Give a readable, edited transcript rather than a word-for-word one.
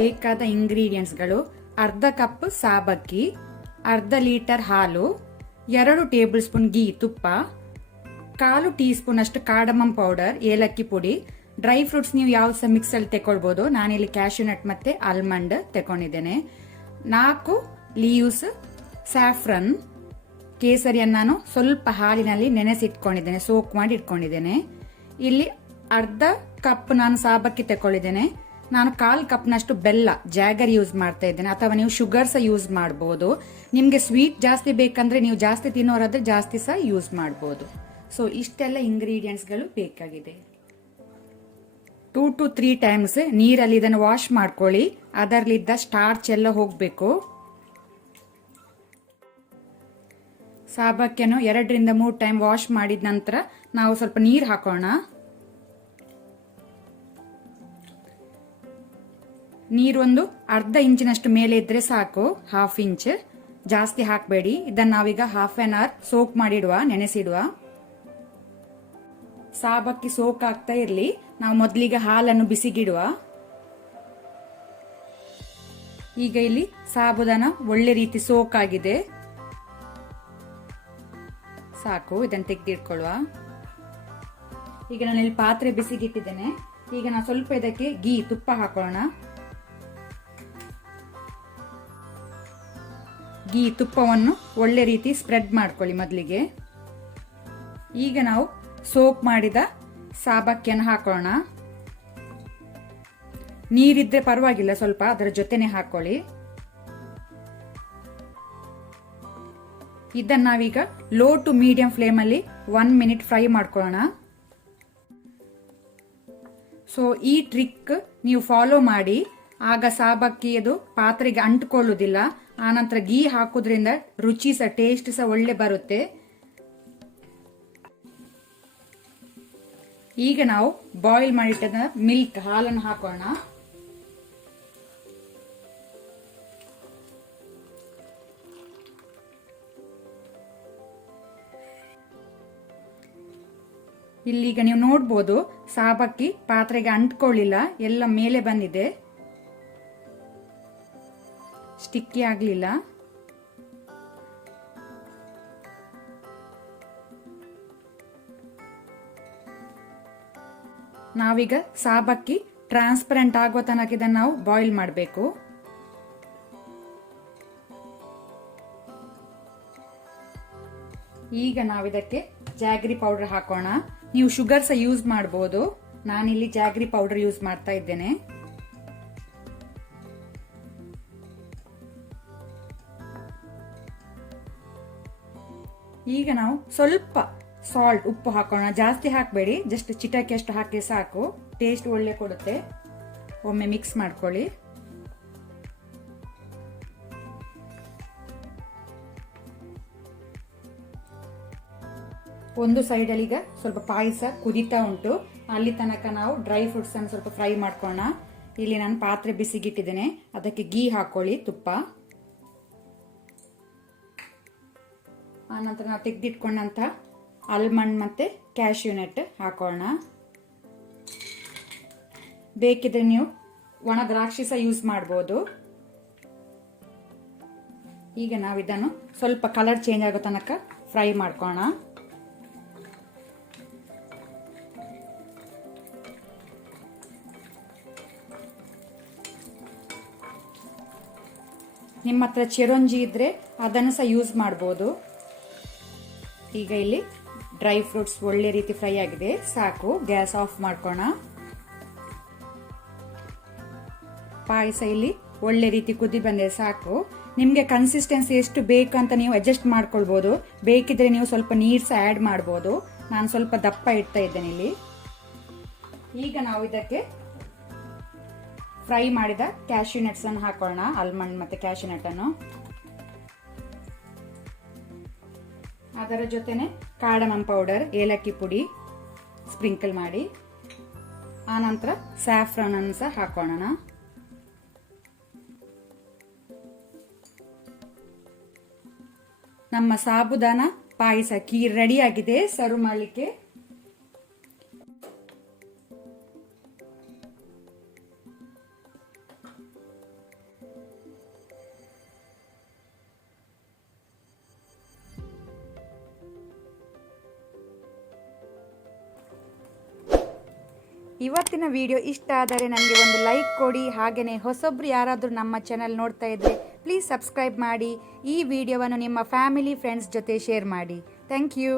ಬೇಕಾದ ಇಂಗ್ರೀಡಿಯೆಂಟ್ಸ್ಗಳು: ಅರ್ಧ ಕಪ್ ಸಾಬಕ್ಕಿ, ಅರ್ಧ ಲೀಟರ್ ಹಾಲು, 2 ಟೇಬಲ್ ಸ್ಪೂನ್ ಗೀ ತುಪ್ಪ, 1/4 ಟೀ ಸ್ಪೂನ್ ಅಷ್ಟು ಕಾರ್ಡಮಮ್ ಪೌಡರ್, ಏಲಕ್ಕಿ ಪುಡಿ. ಡ್ರೈ ಫ್ರೂಟ್ಸ್ ನೀವು ಯಾವ ಸಹ ಮಿಕ್ಸ್ ಅಲ್ಲಿ ತಗೊಳ್ಬಹುದು. ನಾನಿಲ್ಲಿ ಕ್ಯಾಶ್ಯೂ ನಟ್ ಮತ್ತೆ ಆಲ್ಮಂಡ್ ತಗೊಂಡಿದ್ದೇನೆ. 4 ಲೀವ್ಸ್ ಸ್ಯಾಫ್ರನ್, ಕೇಸರಿಯನ್ನು ನಾನು ಸ್ವಲ್ಪ ಹಾಲಿನಲ್ಲಿ ನೆನೆಸಿಟ್ಕೊಂಡಿದ್ದೇನೆ, ಸೋಕ್ ಮಾಡಿ ಇಟ್ಕೊಂಡಿದ್ದೇನೆ. ಇಲ್ಲಿ ಅರ್ಧ ಕಪ್ ನಾನು ಸಾಬಕ್ಕಿ ತಗೊಳ್ಳಿದ್ದೇನೆ. ನಾನು 1/4 ಕಪ್ನಷ್ಟು ಬೆಲ್ಲ ಜಾಗರ್ ಯೂಸ್ ಮಾಡ್ತಾ ಇದ್ದೇನೆ, ಅಥವಾ ನೀವು ಶುಗರ್ ಸಹ ಯೂಸ್ ಮಾಡಬಹುದು. ನಿಮ್ಗೆ ಸ್ವೀಟ್ ಜಾಸ್ತಿ ಬೇಕಂದ್ರೆ ನೀವು ಜಾಸ್ತಿ ತಿನ್ನೋರಾದ್ರೆ ಜಾಸ್ತಿ ಸಹ ಯೂಸ್ ಮಾಡಬಹುದು. ಸೊ ಇಷ್ಟೆಲ್ಲ ಇಂಗ್ರೀಡಿಯೆಂಟ್ಸ್ಗಳು ಬೇಕಾಗಿದೆ. 2 to 3 ಟೈಮ್ಸ್ ನೀರಲ್ಲಿ ಇದನ್ನು ವಾಶ್ ಮಾಡ್ಕೊಳ್ಳಿ. ಅದರಲ್ಲಿದ್ದ ಸ್ಟಾರ್ಚ್ ಎಲ್ಲ ಹೋಗಬೇಕು. ಸಾಬಕ್ಕಿಯನ್ನು 2 ರಿಂದ 3 ಟೈಮ್ ವಾಶ್ ಮಾಡಿದ ನಂತರ ನಾವು ಸ್ವಲ್ಪ ನೀರು ಹಾಕೋಣ. ನೀರು ಒಂದು ಅರ್ಧ ಇಂಚಿನಷ್ಟು ಮೇಲೆ ಇದ್ರೆ ಸಾಕು, 1/2 ಇಂಚ್. ಜಾಸ್ತಿ ಹಾಕಬೇಡಿ. ಇದನ್ನು ನಾವೀಗ 1/2 an hour ಸೋಕ್ ಮಾಡಿಡುವ, ನೆನೆಸಿಡುವ. ಸಾಬಕ್ಕಿ ಸೋಕ್ ಆಗ್ತಾ ಇರ್ಲಿ. ನಾವು ಮೊದಲಿಗೆ ಹಾಲನ್ನು ಬಿಸಿಗಿಡುವ. ಈಗ ಇಲ್ಲಿ ಸಾಬುದಾನ ಒಳ್ಳೆ ರೀತಿ ಸೋಕ್ ಆಗಿದೆ, ಸಾಕು. ಇದನ್ನು ತೆಗೆದಿಟ್ಕೊಳ್ಳುವ. ಈಗ ನಾನು ಇಲ್ಲಿ ಪಾತ್ರೆ ಬಿಸಿಗಿಟ್ಟಿದ್ದೇನೆ. ಈಗ ನಾವು ಸ್ವಲ್ಪ ಇದಕ್ಕೆ ಗೀ ತುಪ್ಪ ಹಾಕೋಣ. ಗೀ ತುಪ್ಪವನ್ನು ಒಳ್ಳೆ ರೀತಿ ಸ್ಪ್ರೆಡ್ ಮಾಡ್ಕೊಳ್ಳಿ ಮೊದಲಿಗೆ. ಈಗ ನಾವು ಸೋಕ್ ಮಾಡಿದ ಸಾಬಕ್ಕಿಯನ್ನು ಹಾಕೋಣ. ನೀರಿದ್ರೆ ಪರವಾಗಿಲ್ಲ, ಸ್ವಲ್ಪ ಅದರ ಜೊತೆನೆ ಹಾಕೊಳ್ಳಿ. ಇದನ್ನ ನಾವೀಗ ಲೋ ಟು ಮೀಡಿಯಂ ಫ್ಲೇಮ್ ಅಲ್ಲಿ 1 minute ಫ್ರೈ ಮಾಡ್ಕೊಳ್ಳೋಣ. ಸೊ ಈ ಟ್ರಿಕ್ ನೀವು ಫಾಲೋ ಮಾಡಿ, ಆಗ ಸಾಬಕ್ಕಿ ಅದು ಪಾತ್ರೆಗೆ ಅಂಟ್ಕೊಳ್ಳುವುದಿಲ್ಲ. ಆನಂತರ ಗೀ ಹಾಕೋದ್ರಿಂದ ರುಚಿ ಸಹ ಟೇಸ್ಟ್ ಸಹ ಒಳ್ಳೆ ಬರುತ್ತೆ. ಈಗ ನಾವು ಬಾಯ್ಲ್ ಮಾಡಿಟ್ಟ ಮಿಲ್ಕ್ ಹಾಲನ್ನು ಹಾಕೋಣ. ಇಲ್ಲಿಗ ನೀವು ನೋಡ್ಬೋದು, ಸಾಬಕ್ಕಿ ಪಾತ್ರೆಗೆ ಅಂಟ್ಕೊಳ್ಳಿಲ್ಲ, ಎಲ್ಲ ಮೇಲೆ ಬಂದಿದೆ, ಸ್ಟಿಕ್ಕಿ ಆಗ್ಲಿಲ್ಲ. ನಾವೀಗ ಸಾಬಕ್ಕಿ ಟ್ರಾನ್ಸ್ಪರೆಂಟ್ ಆಗೋ ತನಕ ಇದನ್ನು ನಾವು ಬಾಯ್ಲ್ ಮಾಡಬೇಕು. ಈಗ ನಾವಿದಕ್ಕೆ ಜಾಗ್ರಿ ಪೌಡರ್ ಹಾಕೋಣ. ನೀವು ಶುಗರ್ ಸಹ ಯೂಸ್ ಮಾಡಬಹುದು. ನಾನಿಲ್ಲಿ ಜಾಗ್ರಿ ಪೌಡರ್ ಯೂಸ್ ಮಾಡ್ತಾ ಇದ್ದೇನೆ. ಈಗ ನಾವು ಸ್ವಲ್ಪ ಸಾಲ್ಟ್, ಉಪ್ಪು ಹಾಕೋಣ. ಜಾಸ್ತಿ ಹಾಕಬೇಡಿ, ಜಸ್ಟ್ ಚಿಟಕಿ ಅಷ್ಟು ಹಾಕಿ ಸಾಕು. ಟೇಸ್ಟ್ ಒಳ್ಳೆ ಕೊಡುತ್ತೆ. ಒಮ್ಮೆ ಮಿಕ್ಸ್ ಮಾಡ್ಕೊಳ್ಳಿ. ಒಂದು ಸೈಡ್ ಅಲ್ಲಿ ಈಗ ಸ್ವಲ್ಪ ಪಾಯಸ ಕುದೀತಾ ಉಂಟು. ಅಲ್ಲಿ ತನಕ ನಾವು ಡ್ರೈ ಫ್ರೂಟ್ಸ್ ಅನ್ನು ಸ್ವಲ್ಪ ಫ್ರೈ ಮಾಡ್ಕೊಳ್ಳೋಣ. ಇಲ್ಲಿ ನಾನು ಪಾತ್ರೆ ಬಿಸಿಗಿಟ್ಟಿದ್ದೇನೆ, ಅದಕ್ಕೆ ಗೀ ಹಾಕೊಳ್ಳಿ, ತುಪ್ಪ. ಆನಂತರ ನಾವು ತೆಗೆದಿಟ್ಕೊಂಡಂತ ಆಲ್ಮಂಡ್ ಮತ್ತೆ ಕ್ಯಾಶ್ಯೂ ನಟ್ ಹಾಕೋಣ. ಬೇಕಿದ್ರೆ ನೀವು ಒಣ ದ್ರಾಕ್ಷಿ ಸಹ ಯೂಸ್ ಮಾಡಬಹುದು. ಈಗ ನಾವು ಇದನ್ನು ಸ್ವಲ್ಪ ಕಲರ್ ಚೇಂಜ್ ಆಗೋ ತನಕ ಫ್ರೈ ಮಾಡ್ಕೋಣ. ನಿಮ್ಮ ಹತ್ರ ಚಿರೋಂಜಿ ಇದ್ರೆ ಅದನ್ನು ಸಹ ಯೂಸ್ ಮಾಡಬಹುದು. ಈಗ ಇಲ್ಲಿ ಡ್ರೈ ಫ್ರೂಟ್ಸ್ ಒಳ್ಳೆ ರೀತಿ ಫ್ರೈ ಆಗಿದೆ, ಸಾಕು. Gas off ಮಾಡ್ಕೋಣ. ಪಾಯಸ ಇಲ್ಲಿ ಒಳ್ಳೆ ರೀತಿ ಕುದಿ ಬಂದಿದೆ, ಸಾಕು. ನಿಮ್ಗೆ ಕನ್ಸಿಸ್ಟೆನ್ಸಿ ಎಷ್ಟು ಬೇಕು ಅಂತ ನೀವು ಅಡ್ಜಸ್ಟ್ ಮಾಡ್ಕೊಳ್ಬಹುದು. ಬೇಕಿದ್ರೆ ನೀವು ಸ್ವಲ್ಪ ನೀರು ಸಹ ಆಡ್ ಮಾಡಬಹುದು. ನಾನು ಸ್ವಲ್ಪ ದಪ್ಪ ಇಡ್ತಾ ಇದ್ದೇನೆ ಇಲ್ಲಿ. ಈಗ ನಾವು ಇದಕ್ಕೆ ಫ್ರೈ ಮಾಡಿದ ಕ್ಯಾಶ್ಯೂ ನಟ್ಸ್ ಅನ್ನು ಹಾಕೋಣ, ಆಲ್ಮಂಡ್ ಮತ್ತೆ ಕ್ಯಾಶ್ಯೂ ನಟ್ ಅನ್ನು. ಅದರ ಜೊತೆನೆ ಕಾರ್ಡಮಮ್ ಪೌಡರ್, ಏಲಕ್ಕಿ ಪುಡಿ ಸ್ಪ್ರಿಂಕಲ್ ಮಾಡಿ. ಆನಂತರ ಸ್ಯಾಫ್ರಾನ್ ಅನ್ನು ಸಹ ಹಾಕೋಣ. ನಮ್ಮ ಸಾಬುದಾನ ಪಾಯಸ ಖೀರ್ ರೆಡಿ ಆಗಿದೆ ಸರ್ವ್ ಮಾಡಲಿಕ್ಕೆ. ಇವತ್ತಿನ ವಿಡಿಯೋ ಇಷ್ಟ ಆದರೆ ನನಗೆ ಒಂದು ಲೈಕ್ ಕೊಡಿ. ಹಾಗೆಯೇ ಹೊಸೊಬ್ರು ಯಾರಾದರೂ ನಮ್ಮ ಚಾನಲ್ ನೋಡ್ತಾ ಇದ್ದರೆ ಪ್ಲೀಸ್ ಸಬ್ಸ್ಕ್ರೈಬ್ ಮಾಡಿ. ಈ ವಿಡಿಯೋವನ್ನು ನಿಮ್ಮ ಫ್ಯಾಮಿಲಿ ಫ್ರೆಂಡ್ಸ್ ಜೊತೆ ಶೇರ್ ಮಾಡಿ. Thank you.